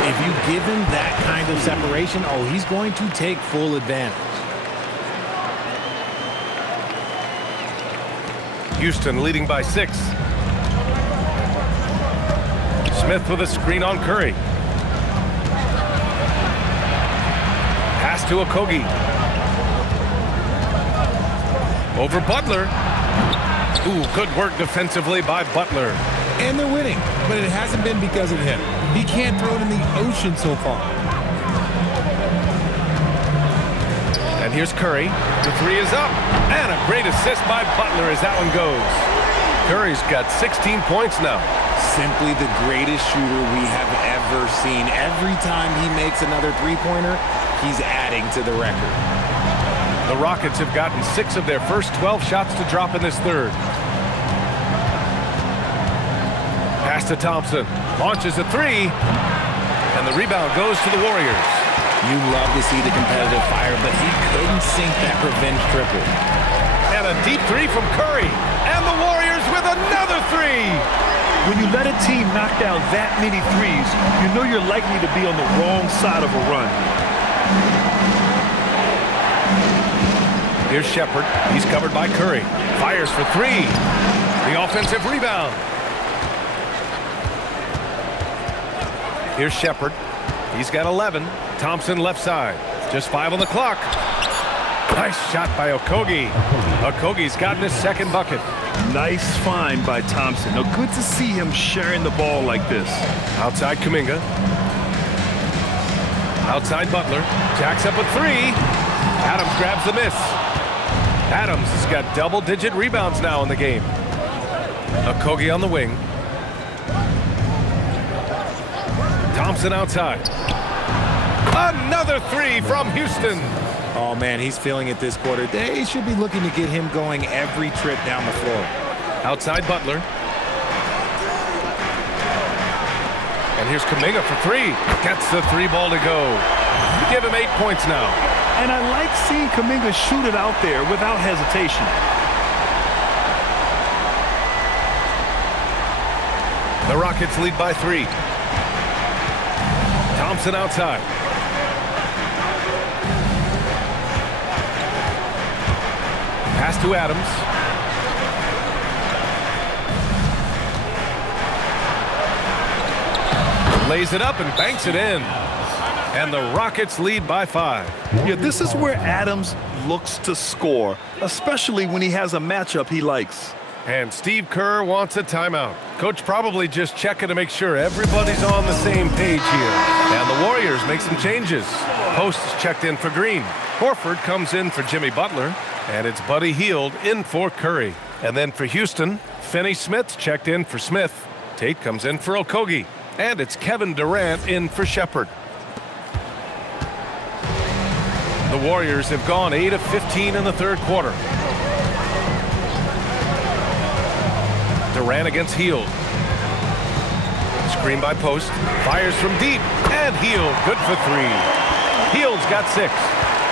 If you give him that kind of separation, oh, he's going to take full advantage. Houston leading by 6. Smith with a screen on Curry. Pass to Okogie. Over Butler. Ooh, good work defensively by Butler. And they're winning, but it hasn't been because of him. He can't throw it in the ocean so far. And here's Curry. The three is up. And a great assist by Butler as that one goes. Curry's got 16 points now. Simply the greatest shooter we have ever seen. Every time he makes another three-pointer, he's adding to the record. The Rockets have gotten 6 of their first 12 shots to drop in this third. Pass to Thompson. Launches a three. And the rebound goes to the Warriors. You love to see the competitive fire, but he couldn't sink that revenge triple. And a deep three from Curry. And the Warriors with another three. When you let a team knock down that many threes, you know you're likely to be on the wrong side of a run. Here's Shepherd. He's covered by Curry. Fires for three. The offensive rebound. Here's Shepherd. He's got 11. Thompson left side. Just 5 on the clock. Nice shot by Okogie. Okogie's gotten his second bucket. Nice find by Thompson. Now, good to see him sharing the ball like this. Outside Kuminga. Outside Butler. Jacks up a three. Adams grabs the miss. Adams has got double-digit rebounds now in the game. Okogie on the wing. Thompson outside. Another three from Houston. Oh, man, he's feeling it this quarter. They should be looking to get him going every trip down the floor. Outside Butler. And here's Kuminga for three. Gets the three ball to go. Give him 8 points now. And I like seeing Kuminga shoot it out there without hesitation. The Rockets lead by 3. Thompson outside. Pass to Adams. Lays it up and banks it in. And the Rockets lead by 5. Yeah, this is where Adams looks to score, especially when he has a matchup he likes. And Steve Kerr wants a timeout. Coach probably just checking to make sure everybody's on the same page here. And the Warriors make some changes. Post is checked in for Green. Horford comes in for Jimmy Butler. And it's Buddy Hield in for Curry. And then for Houston, Finney-Smith's checked in for Smith. Tate comes in for Okogie. And it's Kevin Durant in for Shepherd. The Warriors have gone 8 of 15 in the third quarter. Durant against Hield. Screen by Post. Fires from deep. And Hield, good for 3. Hield's got 6.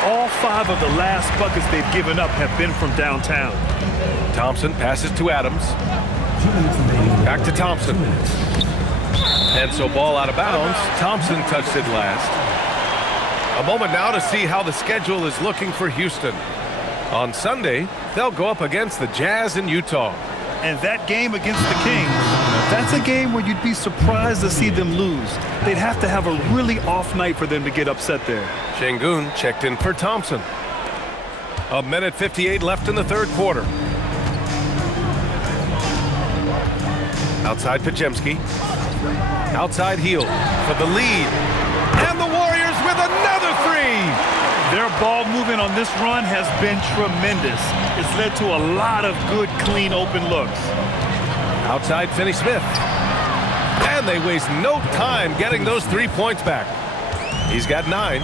All 5 of the last buckets they've given up have been from downtown. Thompson passes to Adams. Back to Thompson. And so ball out of bounds. Thompson touched it last. A moment now to see how the schedule is looking for Houston. On Sunday, they'll go up against the Jazz in Utah. And that game against the Kings, that's a game where you'd be surprised to see them lose. They'd have to have a really off night for them to get upset there. Şengün checked in for Thompson. 1:58 left in the third quarter. Outside Podziemski. Outside Hield for the lead. And the Warriors with another 3. Their ball movement on this run has been tremendous. It's led to a lot of good, clean, open looks. Outside Finney-Smith. And they waste no time getting those 3 points back. He's got 9.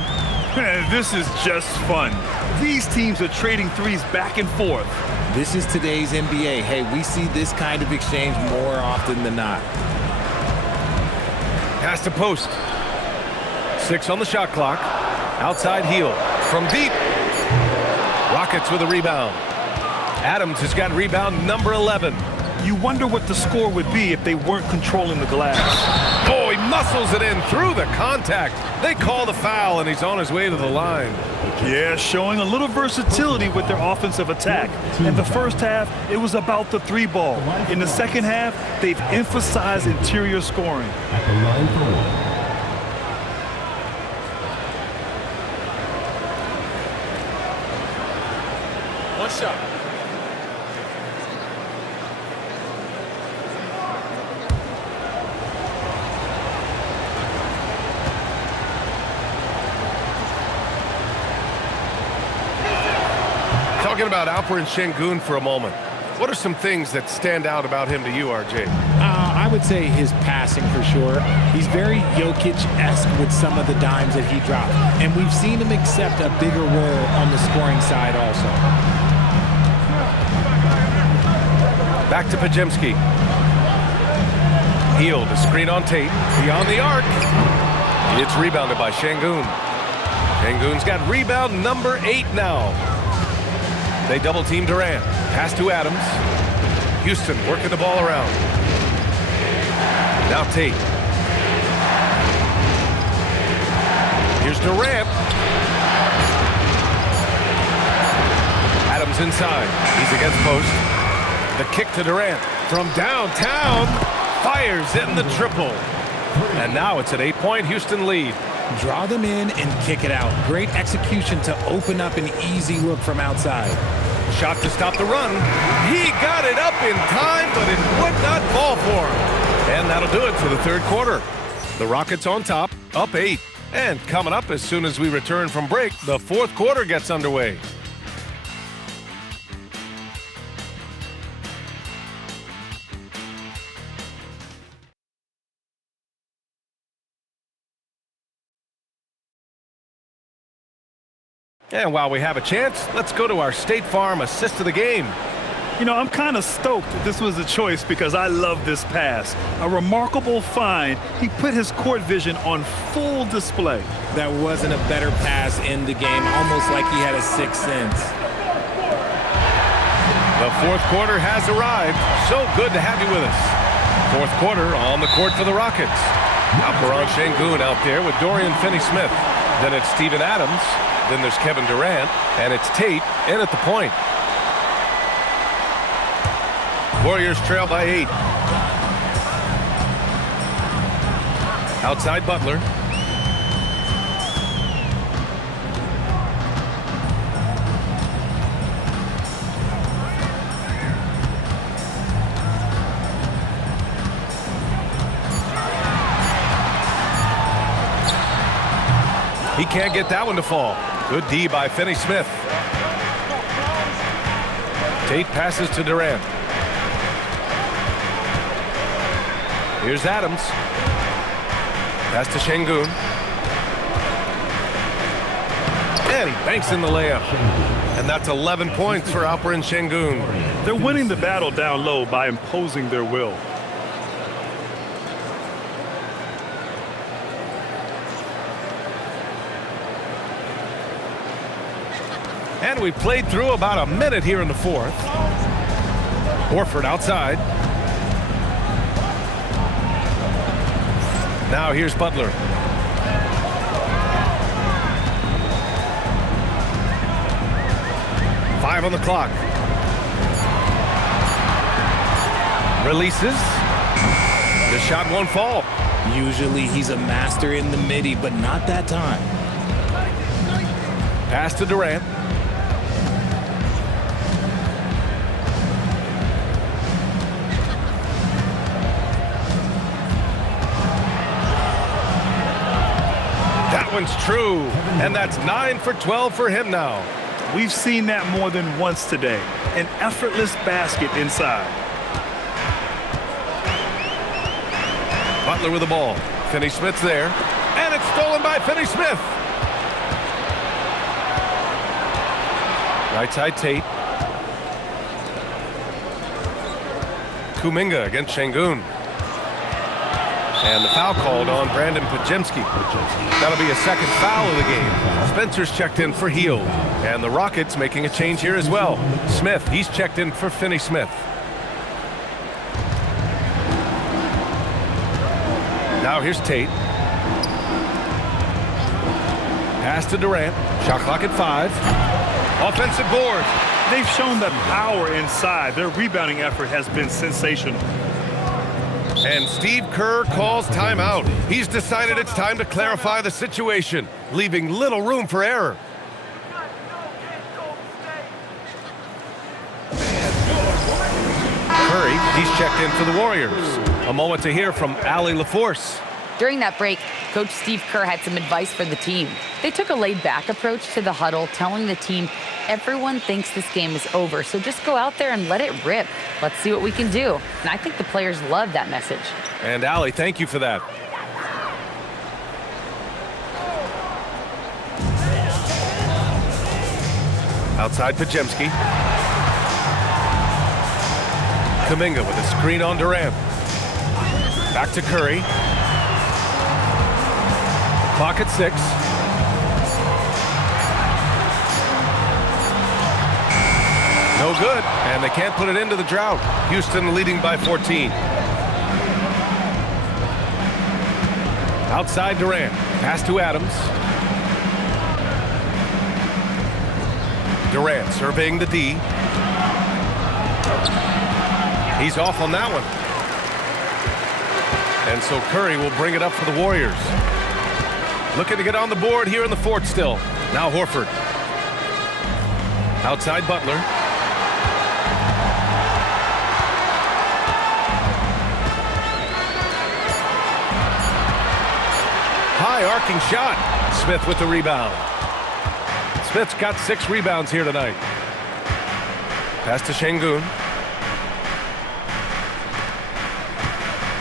This is just fun. These teams are trading threes back and forth. This is today's NBA. Hey, we see this kind of exchange more often than not. Pass to Post. 6 on the shot clock. Outside Hield. From deep. Rockets with a rebound. Adams has got rebound number 11. You wonder what the score would be if they weren't controlling the glass. Oh, he muscles it in through the contact. They call the foul, and he's on his way to the line. Yeah, showing a little versatility with their offensive attack. In the first half, it was about the 3 ball. In the second half, they've emphasized interior scoring. At the line for 1. One shot. Talking about Alperen Şengün for a moment. What are some things that stand out about him to you, RJ? I would say his passing for sure. He's very Jokic-esque with some of the dimes that he dropped. And we've seen him accept a bigger role on the scoring side also. Back to Podziemski. Hield, a screen on Tate. Beyond the arc. It's rebounded by Şengün. Şengün's got rebound number 8 now. They double team Durant. Pass to Adams. Houston working the ball around. Now Tate. Here's Durant. Adams inside. He's against post. The kick to Durant from downtown. Fires in the triple. And now it's an 8-point Houston lead. Draw them in and kick it out. Great execution to open up an easy look from outside. Shot to stop the run. He got it up in time, but it would not fall for him. And that'll do it for the third quarter. The Rockets on top, up 8. And coming up as soon as we return from break, the fourth quarter gets underway. And while we have a chance, let's go to our State Farm assist of the game. You know, I'm kind of stoked that this was a choice because I love this pass. A remarkable find. He put his court vision on full display. That wasn't a better pass in the game, almost like he had a sixth sense. The fourth quarter has arrived. So good to have you with us. Fourth quarter on the court for the Rockets. Alperen Şengün out there with Dorian Finney-Smith. Then it's Steven Adams. Then there's Kevin Durant, and it's Tate in at the point. Warriors trail by 8. Outside Butler. He can't get that one to fall. Good D by Finney-Smith. Tate passes to Durant. Here's Adams. Pass to Şengün. And he banks in the layup. And that's 11 points for Alperen Şengün. They're winning the battle down low by imposing their will. And we played through about a minute here in the fourth. Horford outside. Now here's Butler. Five on the clock. Releases. The shot won't fall. Usually he's a master in the midi, but not that time. Pass to Durant. That one's true. And that's 9 for 12 for him now. We've seen that more than once today. An effortless basket inside. Butler with the ball. Finney-Smith's there. And it's stolen by Finney-Smith. Right side Tate. Kuminga against Şengün. And the foul called on Brandon Podziemski. That'll be a second foul of the game. Spencer's checked in for Heel. And the Rockets making a change here as well. Smith, he's checked in for Finney-Smith. Now here's Tate. Pass to Durant. Shot clock at 5. Offensive board. They've shown the power inside. Their rebounding effort has been sensational. And Steve Kerr calls timeout. He's decided it's time to clarify the situation, leaving little room for error. Curry, he's checked in for the Warriors. A moment to hear from Allie LaForce. During that break, Coach Steve Kerr had some advice for the team. They took a laid-back approach to the huddle, telling the team, everyone thinks this game is over, so just go out there and let it rip. Let's see what we can do. And I think the players love that message. And Allie, thank you for that. Outside Podziemski. Kuminga with a screen on Durant. Back to Curry. Clock at 6. No good, and they can't put it into the drought. Houston leading by 14. Outside Durant. Pass to Adams. Durant surveying the D. He's off on that one. And so Curry will bring it up for the Warriors. Looking to get on the board here in the fourth still. Now Horford. Outside Butler. High arcing shot. Smith with the rebound. Smith's got 6 rebounds here tonight. Pass to Şengün.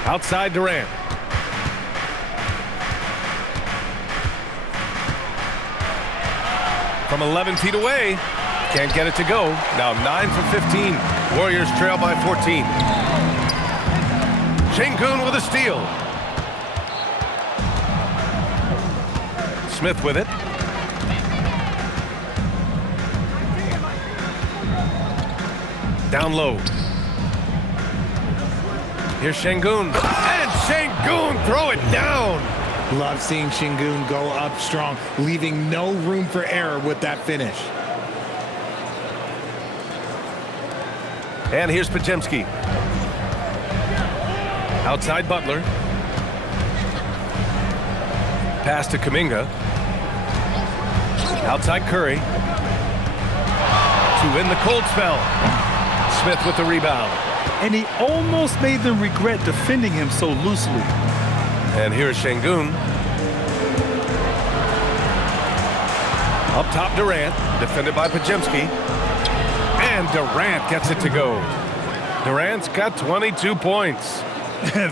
Outside Durant. From 11 feet away. Can't get it to go. Now 9 for 15. Warriors trail by 14. Şengün with a steal. Smith with it. Down low. Here's Şengün. And Şengün throw it down. Love seeing Şengün go up strong, leaving no room for error with that finish. And here's Podziemski. Outside Butler. Pass to Kuminga. Outside Curry. To end the cold spell. Smith with the rebound. And he almost made them regret defending him so loosely. And here's Şengün. Up top Durant, defended by Podziemski. And Durant gets it to go. Durant's got 22 points.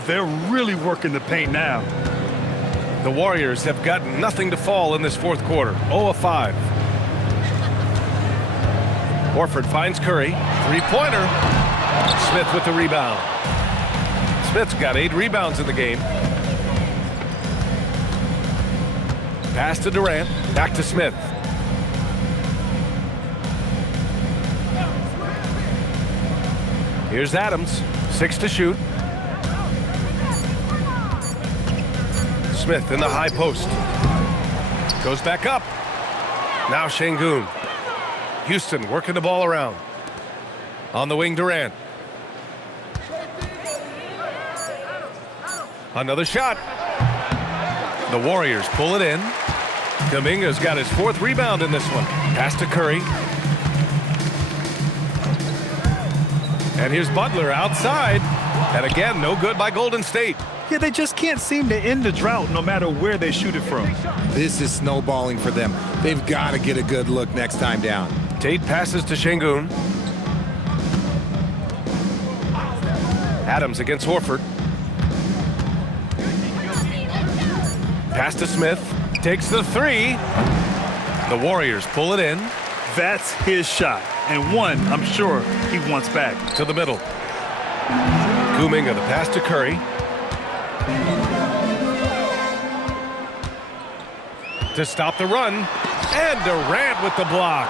They're really working the paint now. The Warriors have got nothing to fall in this fourth quarter. 0 of 5. Horford finds Curry. Three-pointer. Smith with the rebound. Smith's got 8 rebounds in the game. Pass to Durant. Back to Smith. Here's Adams. 6 to shoot. Smith in the high post. Goes back up. Now Şengün. Houston working the ball around. On the wing, Durant. Another shot. The Warriors pull it in. Kuminga's got his 4th rebound in this one. Pass to Curry. And here's Butler outside. And again, no good by Golden State. Yeah, they just can't seem to end the drought no matter where they shoot it from. This is snowballing for them. They've got to get a good look next time down. Tate passes to Şengün. Adams against Horford. Pass to Smith. Takes the 3. The Warriors pull it in. That's his shot. And one, I'm sure, he wants back. To the middle. Kuminga, the pass to Curry. To stop the run. And Durant with the block.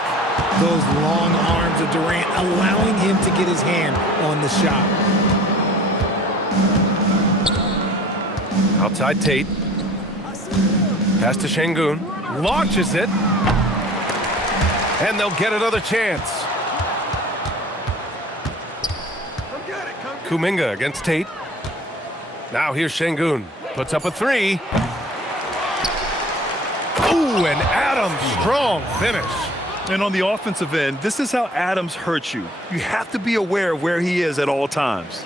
Those long arms of Durant allowing him to get his hand on the shot. Outside Tate. Pass to Şengün. Launches it. And they'll get another chance. Kuminga against Tate. Now here's Şengün. Puts up a 3. Ooh, and Adams, strong finish. And on the offensive end, this is how Adams hurts you. You have to be aware of where he is at all times.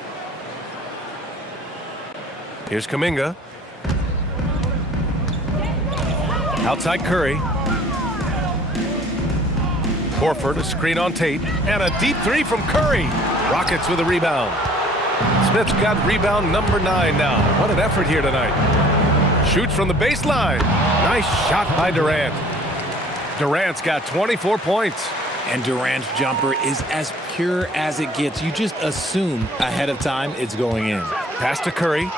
Here's Kuminga. Outside Curry. Horford, a screen on Tate. And a deep 3 from Curry. Rockets with a rebound. Smith's got rebound number 9 now. What an effort here tonight. Shoots from the baseline. Nice shot by Durant. Durant's got 24 points. And Durant's jumper is as pure as it gets. You just assume ahead of time it's going in. Pass to Curry.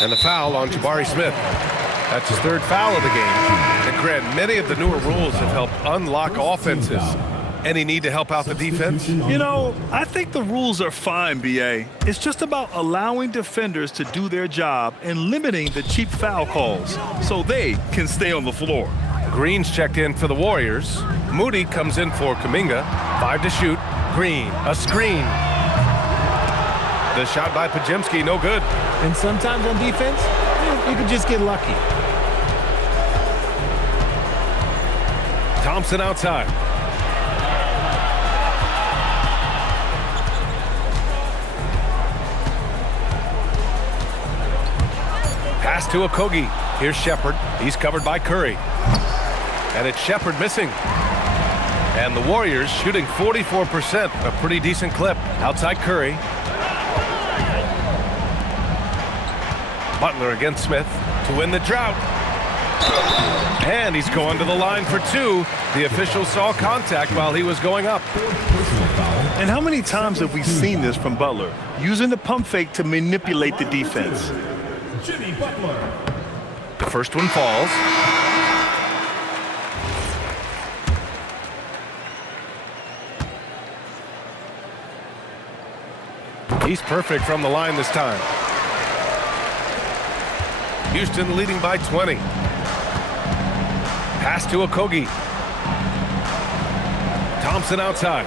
And the foul on Jabari Smith. That's his 3rd foul of the game. And Grant, many of the newer rules have helped unlock offenses. Any need to help out the defense? You know, I think the rules are fine, B.A. It's just about allowing defenders to do their job and limiting the cheap foul calls so they can stay on the floor. Green's checked in for the Warriors. Moody comes in for Kuminga. 5 to shoot. Green, a screen. The shot by Podziemski, no good. And sometimes on defense, you can just get lucky. Thompson outside. Pass to Okogie. Here's Shepherd. He's covered by Curry. And it's Shepherd missing. And the Warriors shooting 44%, a pretty decent clip. Outside Curry. Butler against Smith to win the drought. And he's going to the line for 2. The official saw contact while he was going up. And how many times have we seen this from Butler? Using the pump fake to manipulate the defense. Jimmy Butler. The first one falls. He's perfect from the line this time. Houston leading by 20. Pass to Okogie. Thompson outside.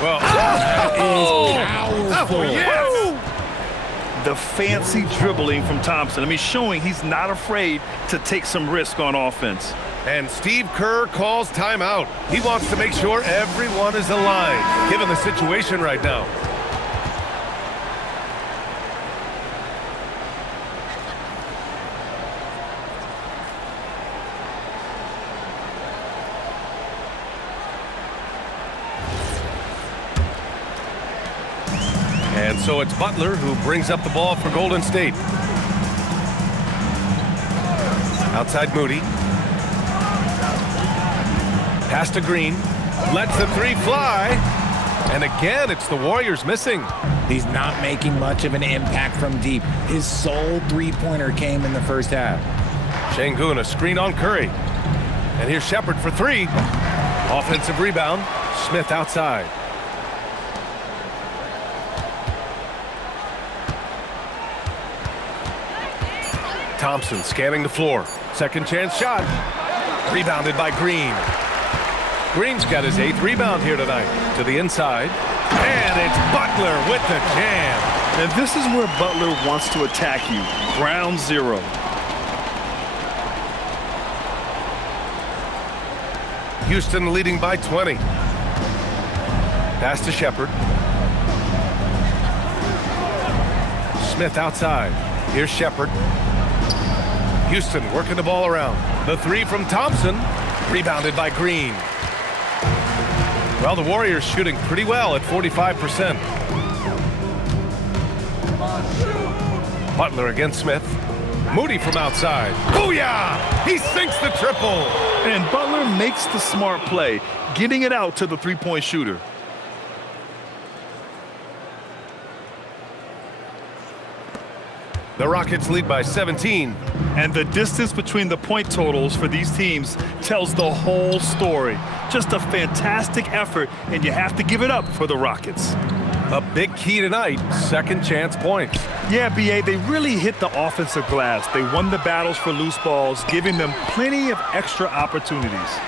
Well, That is powerful. Yes! The fancy dribbling from Thompson. I mean, showing he's not afraid to take some risk on offense. and Steve Kerr calls timeout. He wants to make sure everyone is aligned, given the situation right now. And so it's Butler who brings up the ball for Golden State. Outside Moody. Pass to Green. Lets the three fly. And again, it's the Warriors missing. He's not making much of an impact from deep. His sole three-pointer came in the first half. Şengün, a screen on Curry. And here's Shepherd for three. Offensive rebound. Smith outside. Thompson scanning the floor. Second chance shot. Rebounded by Green. Green's got his 8th rebound here tonight. To the inside. And it's Butler with the jam. And this is where Butler wants to attack you. Ground zero. Houston leading by 20. Pass to Shepherd. Smith outside. Here's Shepherd. Houston working the ball around. The three from Thompson. Rebounded by Green. Well, the Warriors shooting pretty well at 45%. Butler against Smith. Moody from outside. Booyah! He sinks the triple. And Butler makes the smart play, getting it out to the three-point shooter. The Rockets lead by 17. And the distance between the point totals for these teams tells the whole story. Just a fantastic effort, and you have to give it up for the Rockets. A big key tonight, second chance points. Yeah, B.A., they really hit the offensive glass. They won the battles for loose balls, giving them plenty of extra opportunities.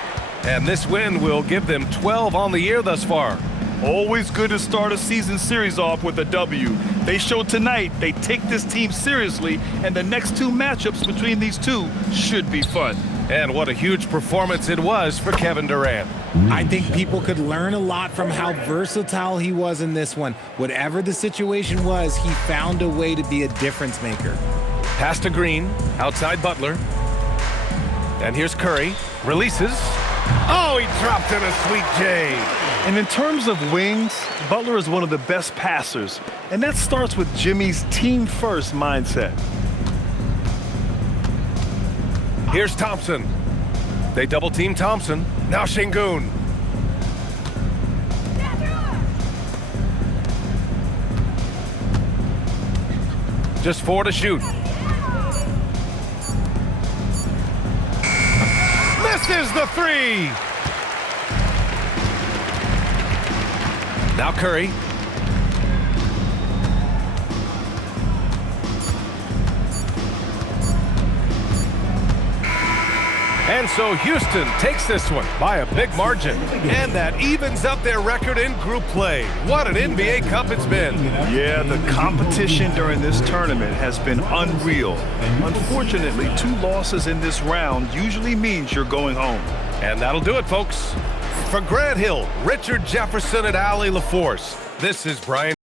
And this win will give them 12 on the year thus far. Always good to start a season series off with a W. They showed tonight they take this team seriously, and the next two matchups between these two should be fun. And what a huge performance it was for Kevin Durant. I think people could learn a lot from how versatile he was in this one. Whatever the situation was, he found a way to be a difference maker. Pass to Green, outside Butler. And here's Curry, releases. Oh, he dropped in a sweet J. And in terms of wings, Butler is one of the best passers. And that starts with Jimmy's team-first mindset. Here's Thompson. They double-team Thompson. Now Şengün. Just 4 to shoot. Misses the three. Now Curry. And so Houston takes this one by a big margin. And that evens up their record in group play. What an NBA Cup it's been. Yeah, the competition during this tournament has been unreal. Unfortunately, 2 losses in this round usually means you're going home. And that'll do it, folks. For Grant Hill, Richard Jefferson, and Allie LaForce, this is Brian